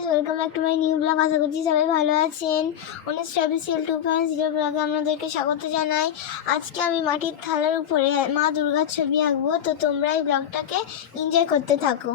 Guys, welcome back to my new blog. আশা করছি সবাই ভালো আছেন। অনেক ট্রাভেল 2.0 ব্লগে আপনাদেরকে স্বাগত জানাই। আজকে আমি মাটির থালার উপরে মা দুর্গার ছবি আঁকবো, তো তোমরা এই ব্লগটাকে এনজয় করতে থাকো।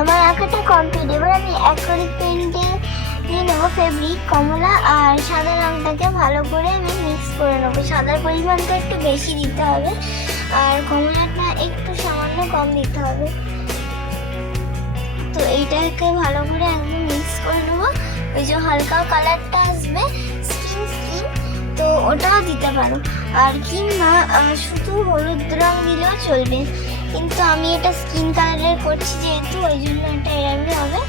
আমার আঁকাটা কমপ্লিট। এবার আমি অ্যাক্রিলিক পেইন্টে নিয়ে নেবো ফেব্রিক, কমলা আর সাদা রঙটাকে ভালো করে আমি মিক্স করে নেবো। সাদার পরিমাণটা একটু বেশি দিতে হবে আর কমলাটা একটু সামান্য কম দিতে হবে। তো এইটাকে ভালো করে একদম মিক্স করে নেবো। ওই যে হালকা কালারটা আসবে স্কিন, তো ওটাও দিতে পারো। আর কিংবা শুধু হলুদ রং দিলেও চলবে, কিন্তু আমি এটা স্কিন কালারের করছি যেহেতু, ওই জন্য এটা এরকমই হবে।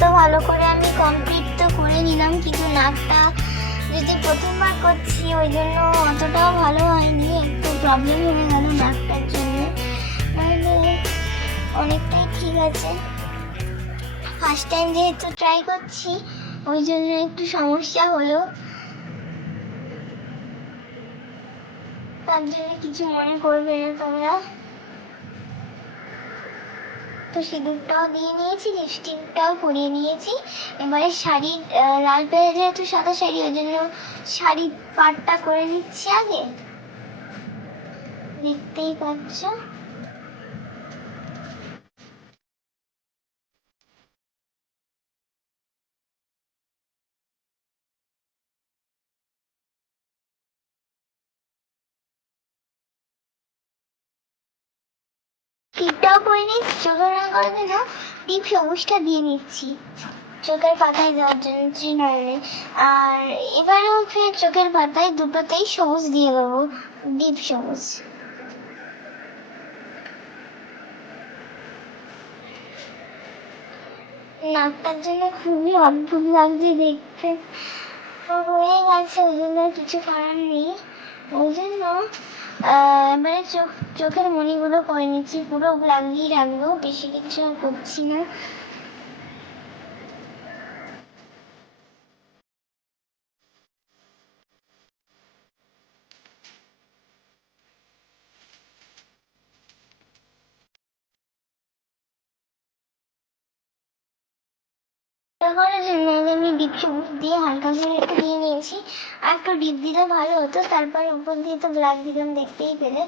তো ভালো করে আমি কমপ্লিট তো করে নিলাম, কিন্তু নাকটা যদি প্রথমবার করছি ওই জন্য অতটাও ভালো হয়নি, একটু প্রবলেম হয়ে গেল নাকটার জন্য। নাহলে অনেকটাই ঠিক আছে। ফার্স্ট টাইম যেহেতু ট্রাই করছি ওই জন্য একটু সমস্যা হলো, তার জন্য কিছু মনে করবে না তোমরা। তো সিঁদুরটাও দিয়ে নিয়েছি, লিপস্টিকটাও পরিয়ে নিয়েছি। এবারে শাড়ির লাল পেয়ে যেহেতু সাদা শাড়ি, ওই জন্য শাড়ির পাটটা করে নিচ্ছি আগে, দেখতেই পাচ্ছ। টিপটাও করে নিচ্ছি, চোখের রঙ করে দিল ডিপ সবুজটা দিয়ে নিচ্ছি চোখের পাতায় দেওয়ার জন্য চিনারে। আর এবারেও ফের চোখের পাতায় দুটোতেই সবুজ দিয়ে দেবো, ডিপ সবুজ। নাকটার জন্য খুবই অদ্ভুত লাগছে দেখতে, হয়ে গেছে, ওই জন্য কিছু করার নেই। ওই জন্য এবারে চোখের মণিগুলো করে নিচ্ছি, পুরো লাগিয়ে রাখবো, বেশি কিছু করছি না। করার জন্য আমি ডিপ সবুজ দিয়ে হালকা করে একটু দিয়ে নিয়েছি, আর একটু ডিপ দিলে ভালো হতো। তারপর উপর দিয়ে তো ব্ল্যাক দিলাম, দেখতেই পেলে।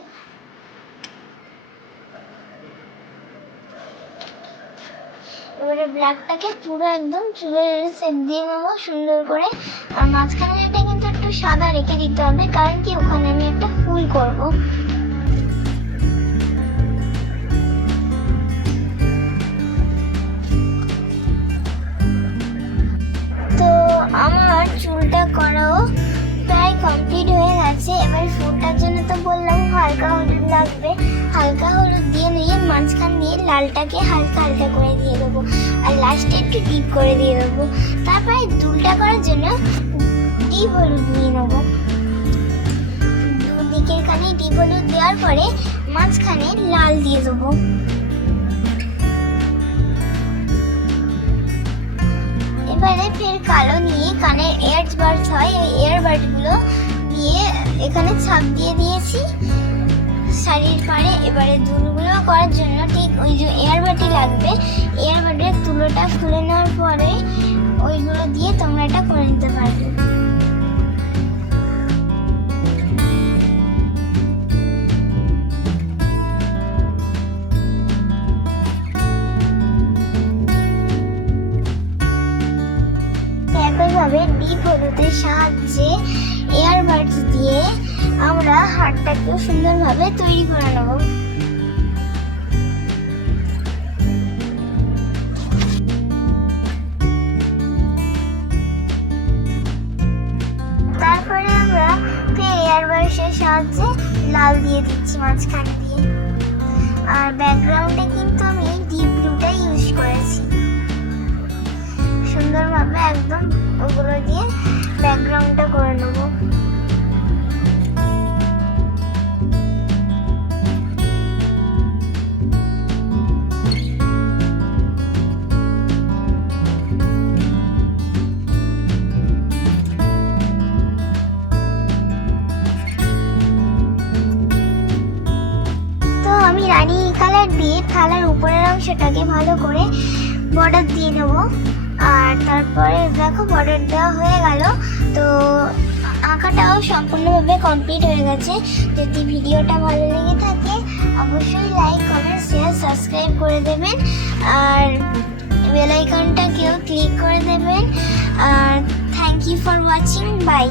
এবারে ব্ল্যাকটাকে পুরো একদম চুলের সেট দিয়ে নেবো সুন্দর করে। আর মাঝখানেটা কিন্তু একটু সাদা রেখে দিতে হবে, কারণ কি ওখানে আমি একটা ফুল করবো। তো আমার চুলটা করাও প্রায় কমপ্লিট হয়ে গেছে। এবার ফুলটার জন্য তো বললাম হালকা হলুদ লাগবে, হালকা হলুদ দিয়ে নিয়ে মাঝখান দিয়ে লালটাকে হালকা হালকা করে দিয়ে দেবো, আর লাস্টে একটু ডিপ করে দিয়ে দেবো। তারপরে দুলটা করার জন্য ডিপ হলুদ নিয়ে নেবো, দুদিকের খানে ডিপ হলুদ দেওয়ার পরে মাঝখানে লাল দিয়ে দেবো। এবারে ফের কালো নিয়ে কানের এয়ার বাডস হয়, ওই এয়ার বাডগুলো দিয়ে এখানে ছাপ দিয়ে দিয়েছি শাড়ির পরে এবারে দুলগুলো করার জন্য ঠিক ওই যে এয়ার বাটি লাগবে, এয়ার বাটির তুলোটা খুলে নেওয়ার পরে ওইগুলো দিয়ে তোমরা এটা করে নিতে পারবে। একইভাবে ডিপ হলুদের সাহায্যে এয়ার বাডস দিয়ে আমরা হারটাকেও সুন্দরভাবে তৈরি করে নেব। তারপরে আমরা ফের এয়ার বাডসের সাহায্যে লাল দিয়ে দিচ্ছি মাঝখান দিয়ে। আর ব্যাকগ্রাউন্ডে কিন্তু আমি ডিপ ব্লুটা ইউজ করেছি। সুন্দরভাবে একদম ওগুলো দিয়ে ব্যাকগ্রাউন্ডটা করে নেব। তো আমি রানী কালার দিয়ে থালার উপরের অংশটাকে ভালো করে বর্ডার দিয়ে দেবো। আর তারপরে দেখো বর্ডার দেওয়া হয়ে গেল। তো আঁকাটাও সম্পূর্ণভাবে কমপ্লিট হয়ে গেছে। যদি ভিডিওটা ভালো লেগে থাকে অবশ্যই লাইক, কমেন্ট, শেয়ার, সাবস্ক্রাইব করে দেবেন। আর বেল আইকনটাকেও ক্লিক করে দেবেন। আর thank you for watching. By.